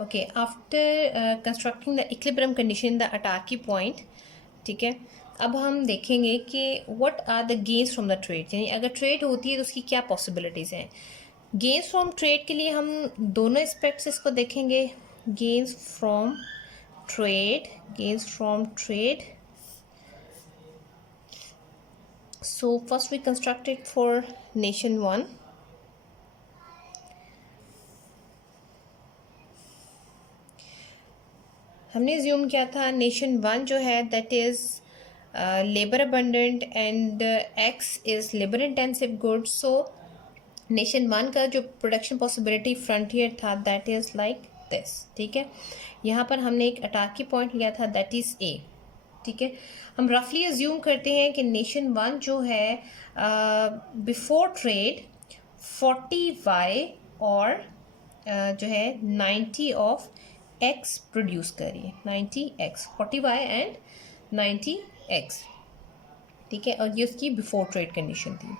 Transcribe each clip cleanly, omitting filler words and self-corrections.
Okay, after constructing the equilibrium condition the autarky point, ठीक है, अब हम देखेंगे कि what are the gains from the trade, यानी अगर ट्रेड होती है तो उसकी क्या पॉसिबिलिटीज़ हैं। गेन्स फ्रॉम ट्रेड के लिए हम दोनों एस्पेक्ट्स इसको देखेंगे। Gains from trade, gains from trade. So first we constructed for nation one. हमने ज्यूम किया था नेशन वन जो है that is labour abundant and X is labour intensive good. So nation one का जो प्रोडक्शन पॉसिबिलिटी फ्रंटियर था that is like this, ठीक है। यहाँ पर हमने एक अटाकी पॉइंट लिया था दैट इज़ ए, ठीक है। हम रफली अज्यूम करते हैं कि नेशन वन जो है बिफोर ट्रेड 40y और जो है 90 ऑफ x प्रोड्यूस करिए, 90x, 40y एंड 90x, ठीक है। और ये उसकी बिफोर ट्रेड कंडीशन थी।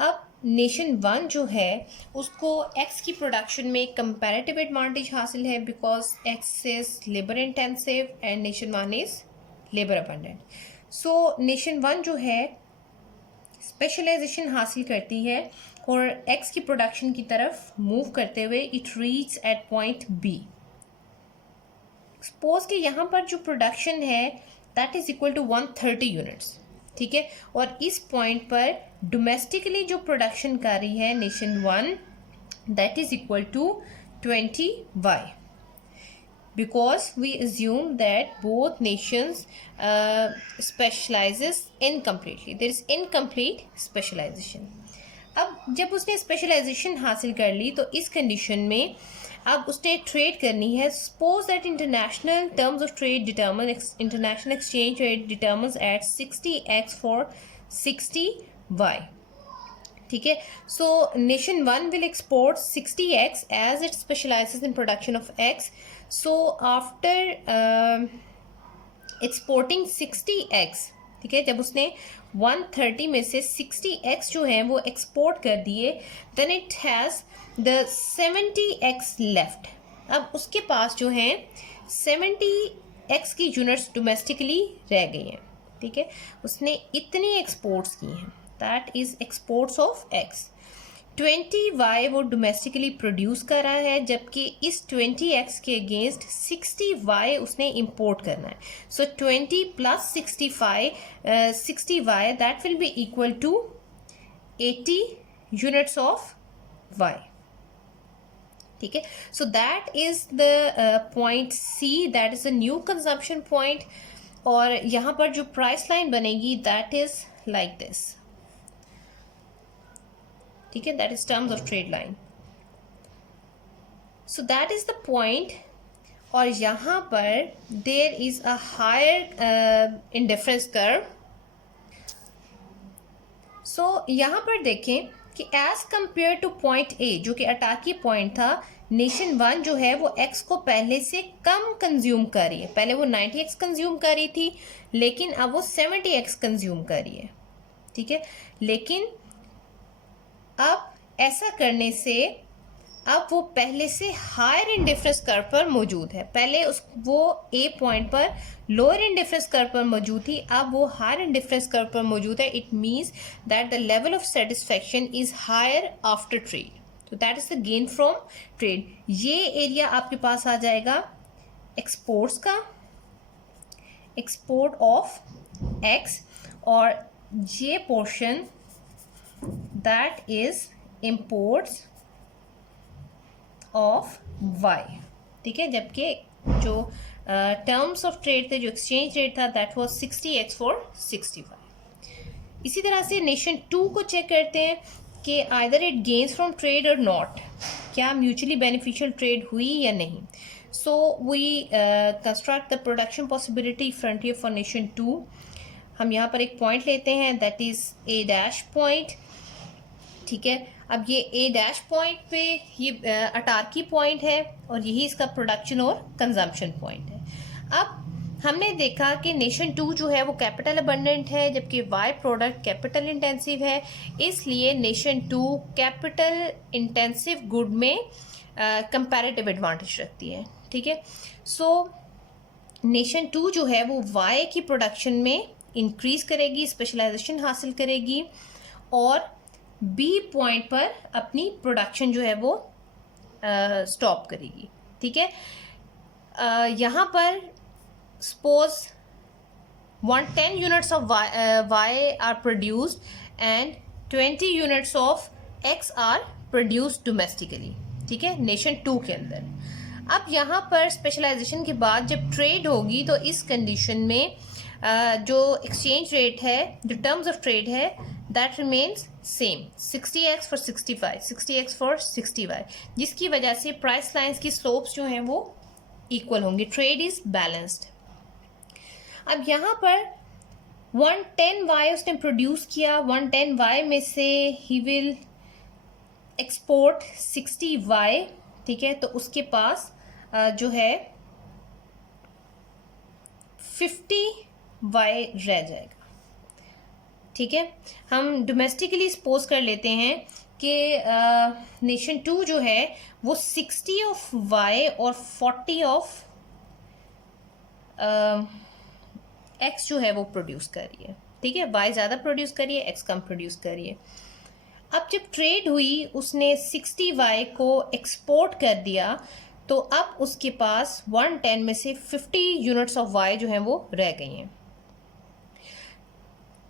अब नेशन वन जो है उसको x की प्रोडक्शन में कंपैरेटिव एडवांटेज हासिल है because x is labour intensive and nation one is labour abundant. So nation one जो है स्पेशलाइजेशन हासिल करती है और x की प्रोडक्शन की तरफ मूव करते हुए it reach at point B. Suppose कि यहाँ पर जो प्रोडक्शन है that is equal to 130 units, ठीक है। और इस पॉइंट पर डोमेस्टिकली जो प्रोडक्शन कर रही है nation one that is equal to 20y, because we assume that both nations specializes incompletely, there is incomplete specialization। अब जब उसने स्पेशलाइजेशन हासिल कर ली तो इस कंडीशन में अब उसने ट्रेड करनी है। Suppose that international terms of trade determine, international exchange rate determines at 60x for 60y, ठीक है। So nation one will export 60x as it specialises in production of x। So after exporting 60x, ठीक है, जब उसने 130 में से 60x जो है वो एक्सपोर्ट कर दिए then it has the 70x left. अब उसके पास जो है 70x की यूनिट्स डोमेस्टिकली रह गई हैं, ठीक है। उसने इतनी एक्सपोर्ट्स की हैं that is exports of x। 20y वो डोमेस्टिकली प्रोड्यूस कर रहा है जबकि इस 20x के अगेंस्ट 60y उसने इंपोर्ट करना है। So 20 plus 60y that will be equal to 80 units of y, ठीक है। So that is the point C, that is a new consumption point. और यहाँ पर जो प्राइस लाइन बनेगी दैट इज लाइक दिस, ठीक है, that is terms of trade line. So that is the point. और यहाँ पर there is a higher indifference curve. So यहाँ पर देखें कि as compare two point A जो कि अटाकी पॉइंट था, नेशन वन जो है वो x को पहले से कम कंज्यूम कर रही है। पहले वो 90x कंज्यूम कर रही थी लेकिन अब वो 70x कंज्यूम कर रही है, ठीक है। लेकिन अब ऐसा करने से अब वो पहले से हायर इंडिफरेंस कर्व पर मौजूद है। पहले वो ए पॉइंट पर लोअर इंडिफरेंस कर्व पर मौजूद थी, अब वो हायर इंडिफरेंस कर्व पर मौजूद है। It means that the level of satisfaction is higher after trade. तो that is the gain from trade. ये एरिया आपके पास आ जाएगा एक्सपोर्ट्स का, एक्सपोर्ट ऑफ एक्स, और ये portion that is imports of y, ठीक है। जबकि जो टर्म्स ऑफ ट्रेड थे, जो एक्सचेंज रेट था that was 60x for 60y। इसी तरह से नेशन टू को चेक करते हैं कि either it gains from trade और नॉट, क्या म्यूचुअली बेनिफिशियल ट्रेड हुई या नहीं। So we construct the production possibility frontier for nation two. हम यहाँ पर एक पॉइंट लेते हैं that is A dash point, ठीक है। अब ये ए डैश पॉइंट पे ये अटारकी पॉइंट है और यही इसका प्रोडक्शन और कंजम्पशन पॉइंट है। अब हमने देखा कि नेशन टू जो है वो कैपिटल अबंडेंट है जबकि वाई प्रोडक्ट कैपिटल इंटेंसिव है, इसलिए nation two capital intensive good में कंपैरेटिव एडवांटेज रखती है, ठीक है। सो नेशन 2 जो है वो वाई की प्रोडक्शन में इंक्रीज करेगी, स्पेशलाइजेशन हासिल करेगी और बी पॉइंट पर अपनी प्रोडक्शन जो है वो स्टॉप करेगी, ठीक है। यहाँ पर suppose 110 units of Y are produced and 20 units of X are produced domestically, ठीक है, नेशन 2 के अंदर। अब यहाँ पर स्पेशलाइजेशन के बाद जब ट्रेड होगी तो इस कंडीशन में जो एक्सचेंज रेट है, जो टर्म्स ऑफ ट्रेड है, that remains same, 60x for 65, 60x for 60y, जिसकी वजह से प्राइस लाइंस की स्लोप्स जो हैं वो इक्वल होंगी, ट्रेड इज बैलेंस्ड। अब यहाँ पर 110y उसने प्रोड्यूस किया, 110y में से ही विल एक्सपोर्ट 60y, ठीक है, तो उसके पास जो है 50y रह जाएगा, ठीक है। हम डोमेस्टिकली सपोज कर लेते हैं कि नेशन 2 जो है वो 60 ऑफ y और 40 ऑफ x जो है वो प्रोड्यूस कर रही है, ठीक है। y ज़्यादा प्रोड्यूस कर रही है, x कम प्रोड्यूस कर रही है। अब जब ट्रेड हुई उसने 60y को एक्सपोर्ट कर दिया, तो अब उसके पास 110 में से 50 यूनिट्स ऑफ y जो हैं वो रह गई हैं,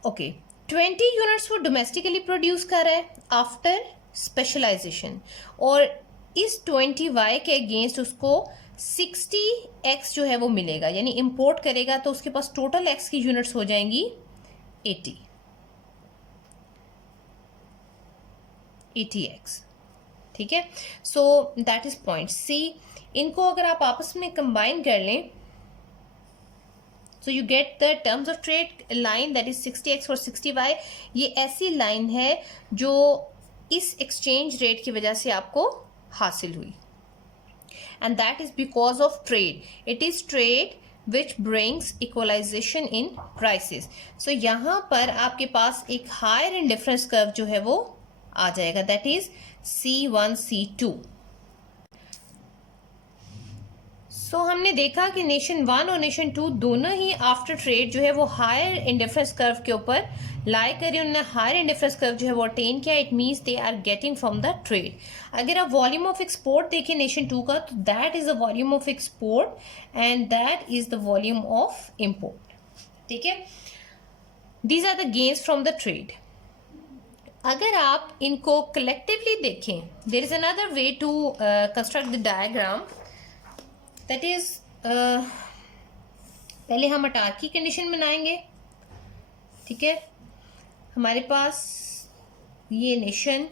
ओके। 20 यूनिट्स वो डोमेस्टिकली प्रोड्यूस कर रहा है आफ्टर स्पेशलाइजेशन, और इस 20y के अगेंस्ट उसको 60x जो है वो मिलेगा, यानी इंपोर्ट करेगा तो उसके पास टोटल x की यूनिट्स हो जाएंगी 80x, ठीक है। So that is point C. इनको अगर आप आपस में कंबाइन कर लें so you get the terms of trade line that is 60x for 60y। ये ऐसी लाइन है जो इस एक्सचेंज रेट की वजह से आपको हासिल हुई, and that is because of trade. It is trade which brings equalization in prices. So यहाँ पर आपके पास एक higher indifference curve जो है वो आ जाएगा, that is C1 C2. सो हमने देखा कि नेशन 1 और नेशन 2 दोनों ही आफ्टर ट्रेड जो है वो हायर इंडिफरेंस कर्व के ऊपर लाई करी, उन्होंने हायर इंडिफरेंस कर्व जो है वो अटेन किया। It means they are getting from the trade. अगर आप वॉल्यूम ऑफ एक्सपोर्ट देखें नेशन 2 का, तो that is the volume of export and that is the volume of import, ठीक है। These are the gains from the trade. अगर आप इनको कलेक्टिवली देखें, there is another way to construct the diagram, that is पहले हम अटार्की condition बनाएंगे, ठीक है। हमारे पास ये नेशन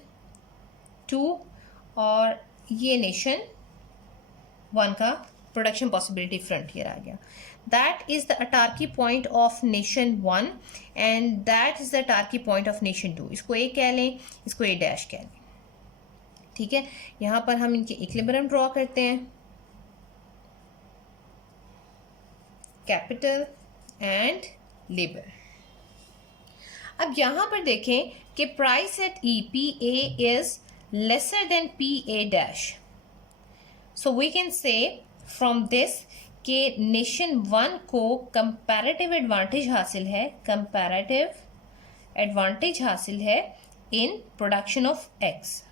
2 और ये नेशन 1 का प्रोडक्शन पॉसिबिलिटी फ्रंटियर आ गया। That is the autarky point of nation 1 and that is the autarky point of nation 2। इसको ए कह लें, इसको ए डैश कह लें, ठीक है। यहाँ पर हम इनके इक्विलिब्रियम ड्रॉ करते हैं, कैपिटल एंड लेबर। अब यहां पर देखें कि price at E P A is lesser than P A dash, so we can say from this कि नेशन 1 को कंपैरेटिव एडवांटेज हासिल है, कंपैरेटिव एडवांटेज हासिल है इन प्रोडक्शन ऑफ एक्स,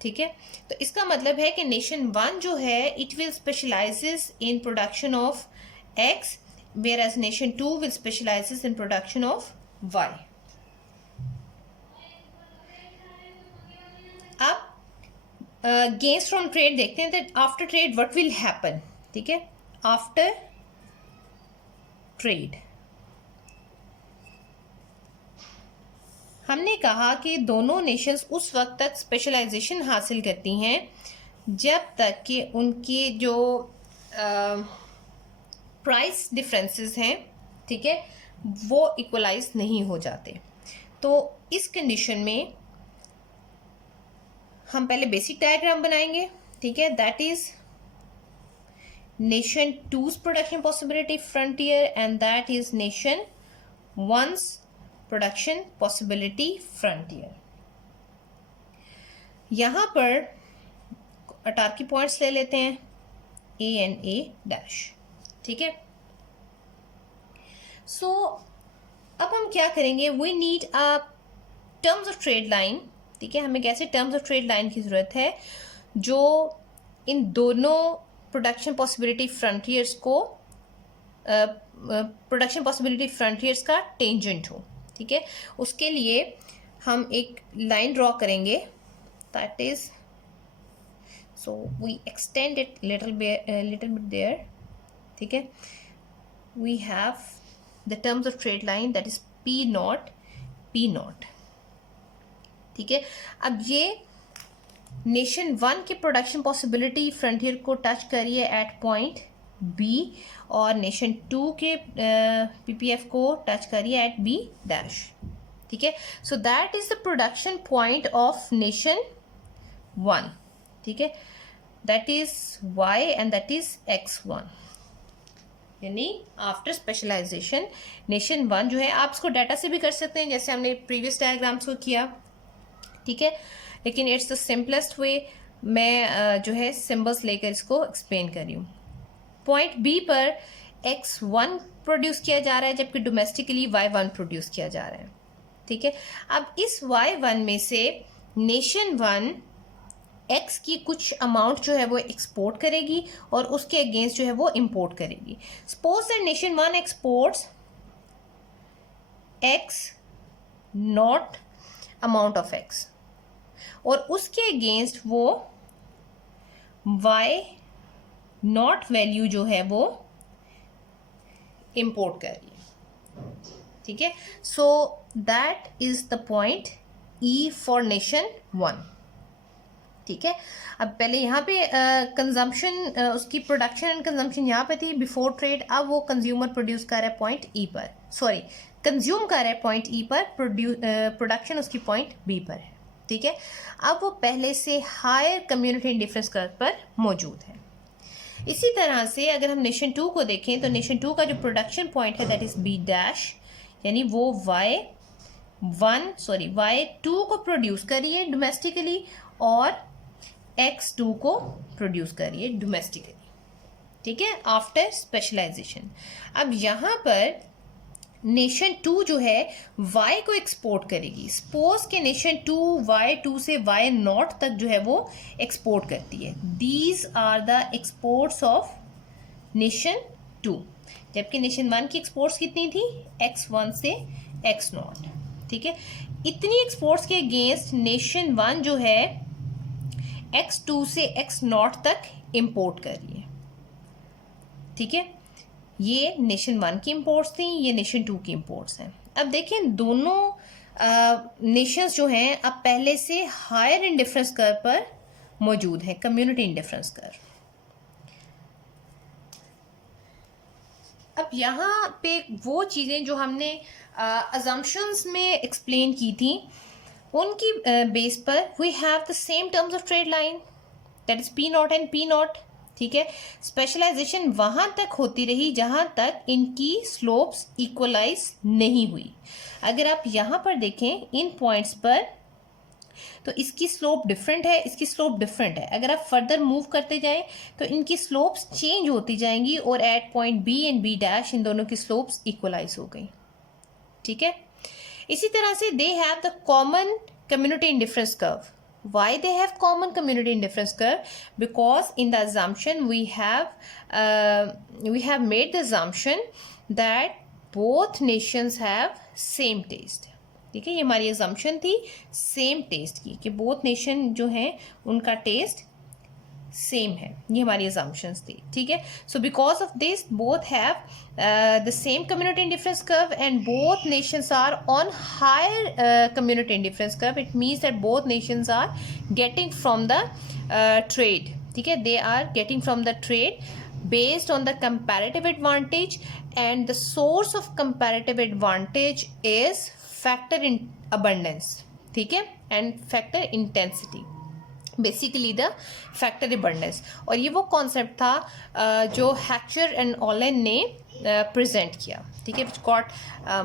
ठीक है। तो इसका मतलब है कि नेशन 1 जो है it will specialises in production of x, whereas nation 2 will specializes in production of y. अब gains from trade देखते हैं, that after trade what will happen, ठीक है। after trade हमने कहा कि दोनों नेशंस उस वक्त तक स्पेशलाइजेशन हासिल करती हैं जब तक कि उनकी जो प्राइस डिफरेंसेस हैं, ठीक है, वो इक्वलाइज नहीं हो जाते। तो इस कंडीशन में हम पहले बेसिक डायग्राम बनाएंगे, ठीक है। That is nation 2's production possibility frontier and that is nation 1's production possibility frontier. यहाँ पर अटार्की पॉइंट्स ले लेते हैं ए एंड ए डैश, ठीक है। सो अब हम क्या करेंगे, we need a terms of trade line, ठीक है। हमें कैसे टर्म्स ऑफ ट्रेड लाइन की ज़रूरत है जो इन दोनों प्रोडक्शन पॉसिबिलिटी फ्रंटियर्स को प्रोडक्शन पॉसिबिलिटी फ्रंटियर्स का टेंजेंट हो, ठीक है। उसके लिए हम एक लाइन ड्रॉ करेंगे, that is, so we extend it little bit there, ठीक है। We have the terms of trade line that is P naught, ठीक है। अब ये नेशन 1 के प्रोडक्शन पॉसिबिलिटी फ्रंटियर को टच करिए एट पॉइंट बी, और नेशन 2 के पीपीएफ को टच करिए एट बी डैश, ठीक है। So that is the production point of nation 1, ठीक है। That is y and that is x1, यानी आफ्टर स्पेशलाइजेशन नेशन 1 जो है, आप इसको डाटा से भी कर सकते हैं जैसे हमने प्रीवियस डायग्राम्स को किया, ठीक है। लेकिन इट्स द सिंपलेस्ट वे, मैं जो है सिंबल्स लेकर इसको एक्सप्लेन कर रही हूँ। पॉइंट बी पर x1 प्रोड्यूस किया जा रहा है जबकि डोमेस्टिकली y1 प्रोड्यूस किया जा रहा है, ठीक है। अब इस y1 में से नेशन 1 x की कुछ अमाउंट जो है वो एक्सपोर्ट करेगी और उसके अगेंस्ट जो है वो इंपोर्ट करेगी। Suppose that nation 1 exports x not amount of x, और उसके अगेंस्ट वो y नॉट वैल्यू जो है वो इंपोर्ट कर रही है, ठीक है। So that is the point E for nation 1, ठीक है। अब पहले यहाँ पे कंजम्पशन उसकी प्रोडक्शन एंड कंजम्पशन यहाँ पे थी बिफोर ट्रेड, अब वो कंज्यूमर प्रोड्यूस कर रहा है पॉइंट E पर, सॉरी कंज्यूम कर रहा है पॉइंट E पर, प्रोडक्शन उसकी पॉइंट B पर है, ठीक है। अब वो पहले से हायर कम्युनिटी इंडिफरेंस कर्व पर मौजूद है। इसी तरह से अगर हम नेशन 2 को देखें तो नेशन 2 का जो प्रोडक्शन पॉइंट है दैट इज बी डैश, यानी वो y2 को प्रोड्यूस करिए डोमेस्टिकली और x2 को प्रोड्यूस करिए डोमेस्टिकली, ठीक है, आफ्टर स्पेशलाइजेशन। अब यहाँ पर नेशन 2 जो है y को एक्सपोर्ट करेगी। सपोज के नेशन 2 y2 से y नॉट तक जो है वो एक्सपोर्ट करती है। These are the exports of nation 2, जबकि नेशन 1 की एक्सपोर्ट्स कितनी थी, x1 से x नॉट, ठीक है। इतनी एक्सपोर्ट्स के अगेंस्ट नेशन 1 जो है x2 से x नॉट तक इंपोर्ट कर रही है, ठीक है। ये नेशन 1 की इंपोर्ट्स थी, ये नेशन 2 की इंपोर्ट्स हैं। अब देखें दोनों नेशंस जो हैं अब पहले से हायर इंडिफरेंस कर्व पर मौजूद है, कम्युनिटी इंडिफरेंस कर्व। अब यहाँ पे वो चीज़ें जो हमने अजम्पशंस में एक्सप्लेन की थी उनकी बेस पर we have the same terms of trade line that is P naught and P naught, ठीक है। स्पेशलाइजेशन वहाँ तक होती रही जहाँ तक इनकी स्लोप्स इक्वलाइज नहीं हुई। अगर आप यहाँ पर देखें इन पॉइंट्स पर तो इसकी स्लोप डिफरेंट है, इसकी स्लोप डिफरेंट है। अगर आप फर्दर मूव करते जाएं तो इनकी स्लोप्स चेंज होती जाएंगी और at point B and B dash इन दोनों की स्लोप्स इक्वलाइज हो गई, ठीक है। इसी तरह से they have the common community indifference curve. Why they have common community indifference curve? Because in the assumption we have made the assumption that both nations have same taste. ठीक है, ये हमारी assumption थी same taste की कि both nation जो हैं उनका taste सेम है, ये हमारी assumptions थी, ठीक है। So because of this both have the same community indifference curve and both nations are on higher community indifference curve. It means that both nations are getting from the trade, ठीक है, they are getting from the trade based on the comparative advantage, and the source of comparative advantage is factor in abundance, ठीक है, and factor intensity, basically the factor abundance. और ये वो concept था जो हैक्चर and ऑलन ने प्रेजेंट किया, ठीक है, विच गॉट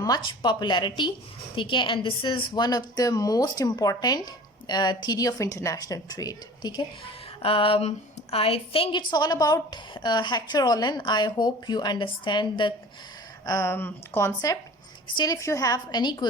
मच पॉपुलैरिटी, ठीक है, and this is one of the most important theory of international trade. ठीक है. I think it's all about Hector Olin. I hope you understand the concept. Still, if you have any questions